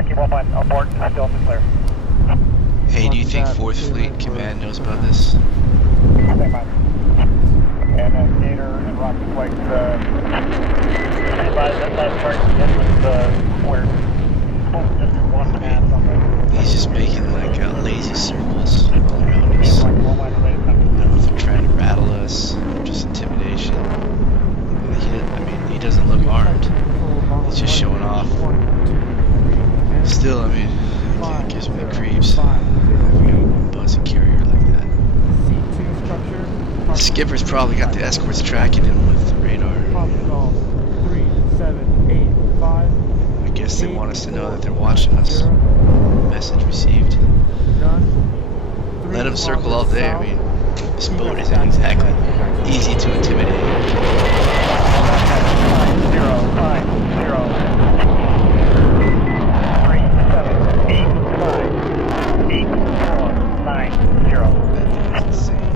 Rocky 1 aboard, still in the clear. Hey, do you think 4th Fleet Command knows about this? Stand by. And Gator and Rocky Flight, stand by, that's starting to get with, where, just one pass on the... He's just making like lazy circles all around us. I don't know if they're trying to rattle us, or just intimidation. He doesn't look armed. He's just showing off. Still, it gives me the creeps. Having a buzzing carrier like that. The skipper's probably got the escorts tracking him with the radar. I guess they want us to know that they're watching us. Message received. Let them circle all day. This boat isn't exactly easy to intimidate. 378584990. That thing is insane.